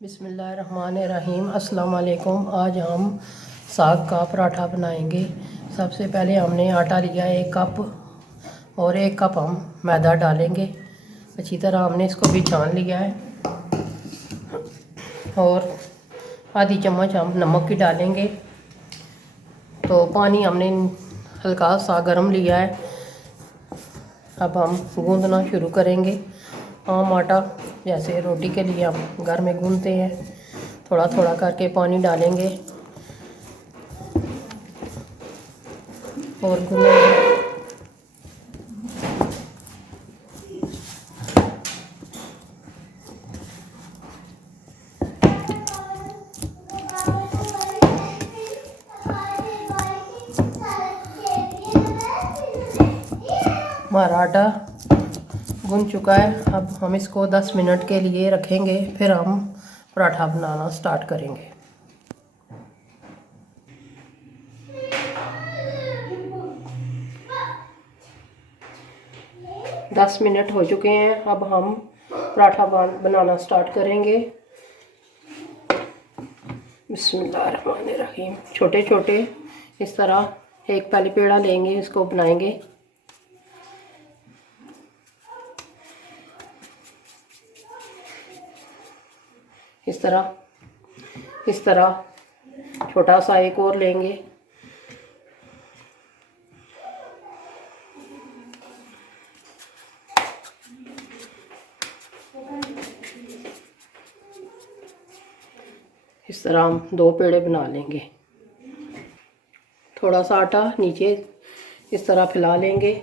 बिस्मिल्लाहिर्रहमानिर्रहीम। अस्सलाम वालेकुम। आज हम साग का पराठा बनाएंगे। सबसे पहले हमने आटा लिया 1 कप और 1 कप हम मैदा डालेंगे। अच्छी तरह हमने इसको भी छान लिया है और आधी चम्मच हम नमक की डालेंगे। तो पानी हमने हल्का सा गर्म लिया है। अब हम गूंदना शुरू करेंगे। आम आटा जैसे रोटी के लिए हम घर में गूंदते हैं, थोड़ा थोड़ा करके पानी डालेंगे और गूंदेंगे। हमारा आटा गूंद चुका है। अब हम इसको 10 मिनट के लिए रखेंगे, फिर हम पराठा बनाना स्टार्ट करेंगे। 10 मिनट हो चुके हैं। अब हम पराठा बनाना स्टार्ट करेंगे। बिस्मिल्लाहिर्रहमानिर्रहीम। छोटे छोटे इस तरह एक पहले पेड़ा लेंगे, इसको बनाएंगे। इस तरह छोटा सा एक और लेंगे। इस तरह हम 2 पेड़े बना लेंगे। थोड़ा सा आटा नीचे इस तरह फैला लेंगे।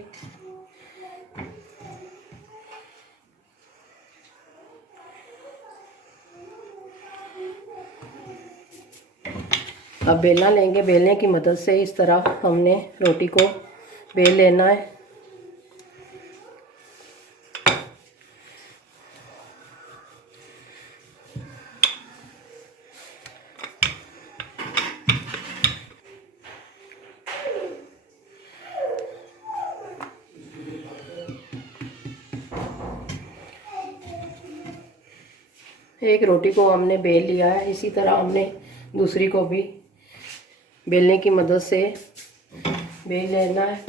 अब बेलना लेंगे। बेलने की मदद से इस तरह हमने रोटी को बेल लेना है। एक रोटी को हमने बेल लिया है। इसी तरह हमने दूसरी को भी बेलने की मदद से बेल लेना है।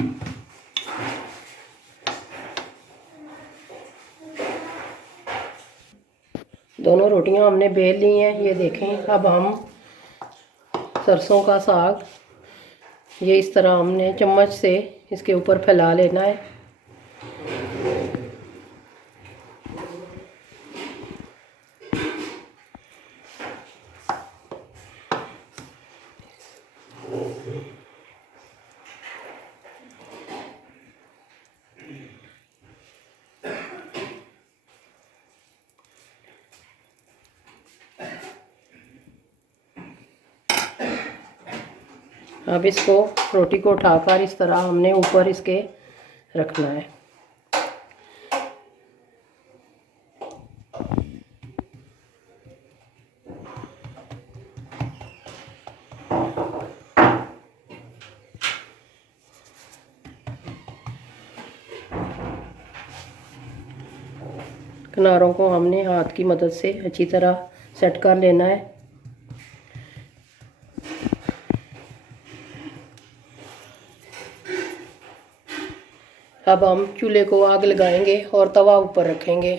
दोनों रोटियां हमने बेल ली हैं, ये देखें। अब हम सरसों का साग ये इस तरह हमने चम्मच से इसके ऊपर फैला लेना है। अब इसको रोटी को उठाकर इस तरह हमने ऊपर इसके रखना है। किनारों को हमने हाथ की मदद से अच्छी तरह सेट कर लेना है। अब हम चूल्हे को आग लगाएंगे और तवा ऊपर रखेंगे।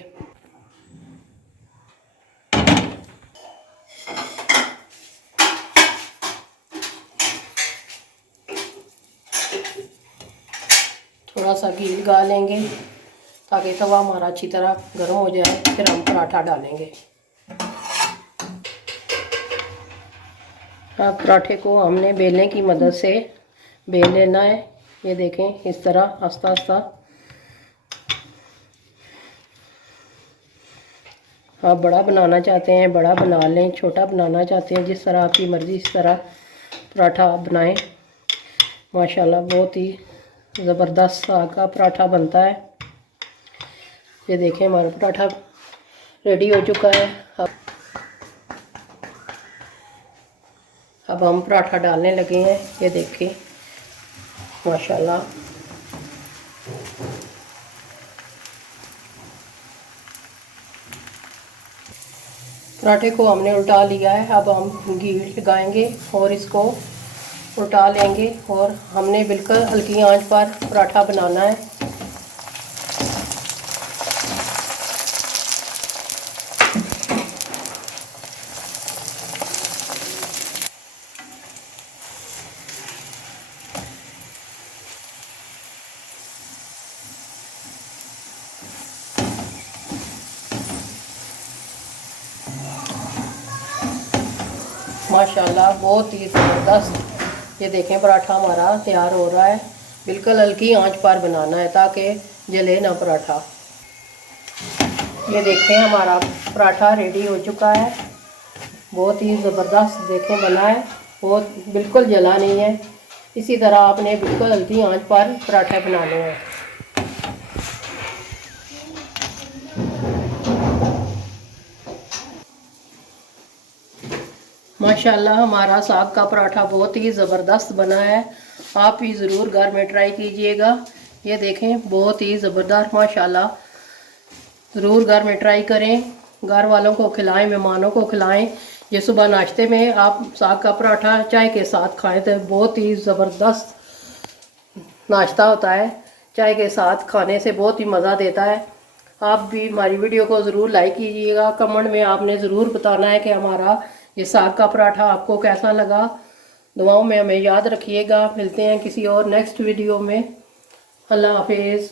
थोड़ा सा घी लगा लेंगे ताकि तवा हमारा अच्छी तरह गर्म हो जाए। फिर हम पराठा डालेंगे। हाँ, पराठे को हमने बेलने की मदद से बेल लेना है। ये देखें, इस तरह आस्ता आस्ता। आप बड़ा बनाना चाहते हैं बड़ा बना लें, छोटा बनाना चाहते हैं जिस तरह आपकी मर्ज़ी, इस तरह पराठा आप बनाएं। माशाल्लाह बहुत ही ज़बरदस्त साग का पराठा बनता है। ये देखें, हमारा पराठा रेडी हो चुका है। अब हम पराठा डालने लगे हैं। ये देखें माशाल्लाह। पराठे को हमने उल्टा लिया है। अब हम घी लगाएंगे और इसको उल्टा लेंगे और हमने बिल्कुल हल्की आंच पर पराठा बनाना है। माशाल्लाह बहुत ही ज़बरदस्त। ये देखें पराठा हमारा तैयार हो रहा है। बिल्कुल हल्की आंच पर बनाना है ताकि जले ना पराठा। ये देखें हमारा पराठा रेडी हो चुका है। बहुत ही ज़बरदस्त देखें बना है, बहुत बिल्कुल जला नहीं है। इसी तरह आपने बिल्कुल हल्की आंच पर पराठे बनाने हैं। माशाल्लाह हमारा साग का पराठा बहुत ही ज़बरदस्त बना है। आप भी ज़रूर घर में ट्राई कीजिएगा। ये देखें बहुत ही ज़बरदस्त माशाल्लाह। ज़रूर घर में ट्राई करें, घर वालों को खिलाएं, मेहमानों को खिलाएं। ये सुबह नाश्ते में आप साग का पराठा चाय के साथ खाएं तो बहुत ही ज़बरदस्त नाश्ता होता है। चाय के साथ खाने से बहुत ही मज़ा देता है। आप भी हमारी वीडियो को ज़रूर लाइक कीजिएगा। कमेंट में आपने ज़रूर बताना है कि हमारा ये साग का पराठा आपको कैसा लगा। दुआओं में हमें याद रखिएगा। मिलते हैं किसी और नेक्स्ट वीडियो में। अल्लाह हाफिज़।